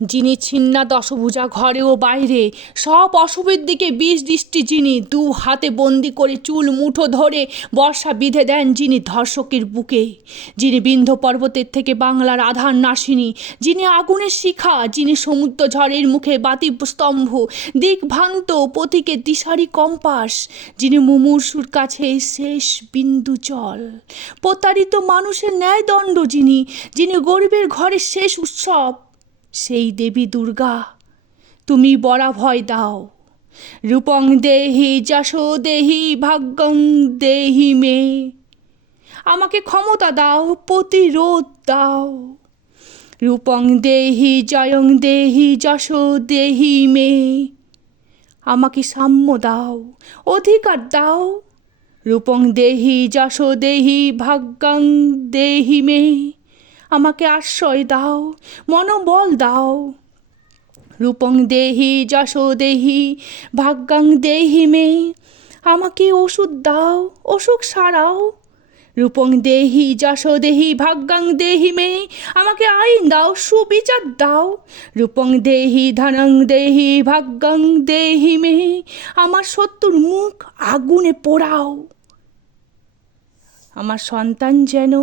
যিনি ছিন্না দশভুজা ঘরে ও বাইরে, সব অশুভের দিকে বিষ দৃষ্টি যিনি, দু হাতে বন্দি করে চুল মুঠো ধরে বর্ষা বিঁধে দেন যিনি ধর্ষকের বুকে, যিনি বিন্ধ্য পর্বতের থেকে বাংলার আধার নাশিনী, যিনি আগুনের শিখা, যিনি সমুদ্র ঝড়ের মুখে বাতি স্তম্ভ, দিকভ্রান্ত পথিকের দিশারি কম্পাস, যিনি মুমূর্ষুর কাছে শেষ বিন্দু জল, প্রতারিত মানুষের ন্যায়দণ্ড যিনি, যিনি গরিবের ঘরে শেষ উৎসব, সেই দেবী দুর্গা তুমি বরা ভয় দাও। রূপং দেহি যশো দেহি ভাগ্যং দেহি মে, আমাকে ক্ষমতা দাও, প্রতিরোধ দাও। রূপং দেহি জয়ং দেহি যশো দেহি মে, আমাকে সাম্য দাও, অধিকার দাও। রূপং দেহি যশো দেহি ভাগ্যং দেহি মে, আমাকে আশ্রয় দাও, মনোবল দাও। রূপং দেহি যশো দেহি ভাগ্যং দেহি মে, আমাকে ওষুধ দাও, অসুখ সারাও। রূপং দেহি যশো দেহি ভাগ্যং দেহি মে, আমাকে আইন দাও, সুবিচার দাও। রূপং দেহি ধনং দেহি ভাগ্যং দেহি মে, আমার শত্রুর মুখ আগুনে পোড়াও। আমার সন্তান যেন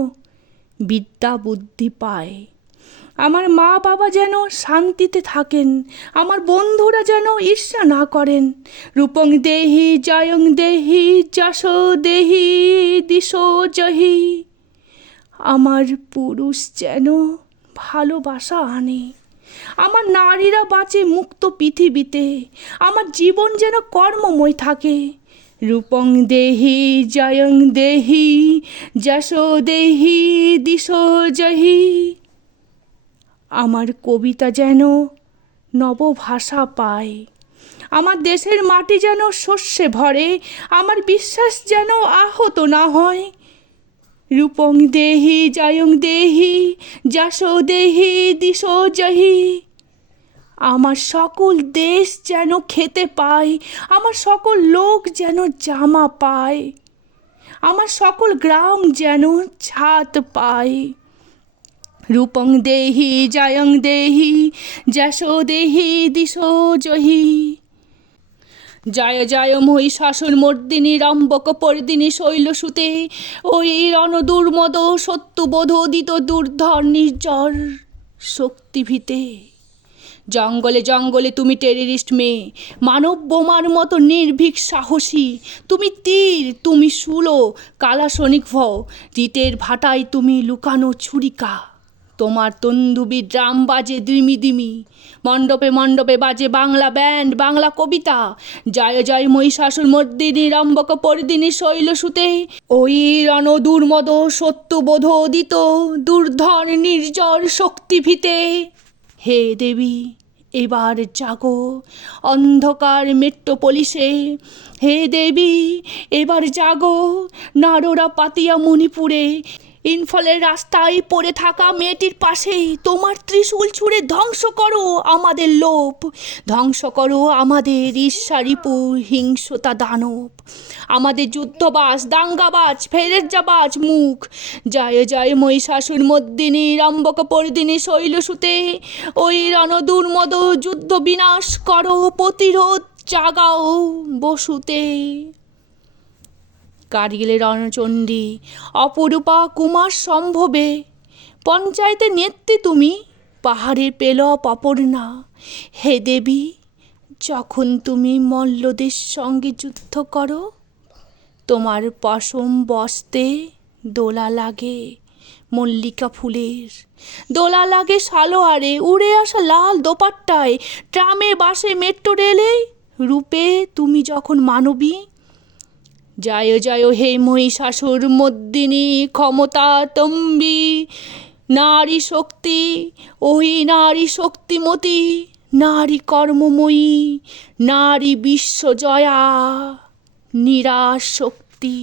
বিদ্যা বুদ্ধি পায়, আমার মা বাবা যেন শান্তিতে থাকেন, আমার বন্ধুরা যেন ঈর্ষা না করেন। রূপং দেহি জয়ং দেহি যশো দেহি দিশো জহি, আমার পুরুষ যেন ভালোবাসা আনে, আমার নারীরা বাঁচে মুক্ত পৃথিবীতে, আমার জীবন যেন কর্মময় থাকে। রূপং দেহি জয়ং দেহি যশো দেহি দিশো জহি, আমার কবিতা যেন নবভাষা পায়, আমার দেশের মাটি যেন শস্যে ভরে, আমার বিশ্বাস যেন আহত না হয়। রূপং দেহি জয়ং দেহি যশো দেহি দিশো জহি, আমার সকল দেশ যেন খেতে পায়, আমার সকল লোক যেন জামা পায়, আমার সকল গ্রাম যেন ছাদ পায়। রূপং দেহি জয়ং দেহি যশো দেহি দিশো জহি। জয় জয় মহিষাসুর মর্দিনী রম্বক পর্দিনী শৈলসুতে, ওই রণদুর্মদ সত্যবোধ উদিত দুর্ধর নির্জর শক্তিভীতে। জঙ্গলে জঙ্গলে তুমি টেররিস্ট মেয়ে, মানব বোমার মতো নির্ভীক সাহসী, তুমি তীর, তুমি শূলো, কালাসনিক ভয়, রিটের ভাটায় তুমি লুকানো ছুরিকা। তোমার তন্দুবি ড্রাম বাজে দিমি দিমি, মণ্ডপে মণ্ডপে বাজে বাংলা ব্যান্ড, বাংলা কবিতা। জয় জয় মহিষাসুর মর্দিনী রম্বক পর্দিনী শৈলসুতে, ওই রণদুর্মদ সত্যবোধ উদিত দুর্ধর নির্জর শক্তিভীতে। হে দেবী এবার জাগো অন্ধকার মেট্রোপলিসে, হে দেবী এবার জাগো নারোরা পাতিয়া মণিপুরে। ইনফলের রাস্তায় পড়ে থাকা মেয়েটির পাশেই তোমার ত্রিশূল ছুঁড়ে ধ্বংস করো আমাদের লোভ, ধ্বংস করো আমাদের ঈর্ষারিপু হিংসতা দানব, আমাদের যুদ্ধবাজ দাঙ্গাবাজ ফেরেজ্জাবাজ মুখ। জয় জয় মহিষাসুর মর্দিনী রম্বক পর্দিনী শৈলসুতে, ওই রণদুর্মদ যুদ্ধ বিনাশ করো, প্রতিরোধ জাগাও বসুতে। কার্গিলের রণচণ্ডী অপরূপা কুমার সম্ভবে, পঞ্চায়েতের নেত্রী তুমি, পাহাড়ের পেলব অপর্ণা। হে দেবী যখন তুমি মল্লদের সঙ্গে যুদ্ধ করো, তোমার পশম বস্তে দোলা লাগে মল্লিকা ফুলের, দোলা লাগে সালোয়ারে, উড়ে আসা লাল দোপাট্টায়, ট্রামে বাসে মেট্রো রেলে, রূপে তুমি যখন মানবী। জয় জয় হে মহিষাসুর মর্দিনী ক্ষমতাতম্বী নারী শক্তি, ওই নারী শক্তিমতী, নারী কর্মময়ী, নারী বিশ্বজয়া নিরাশক্তি।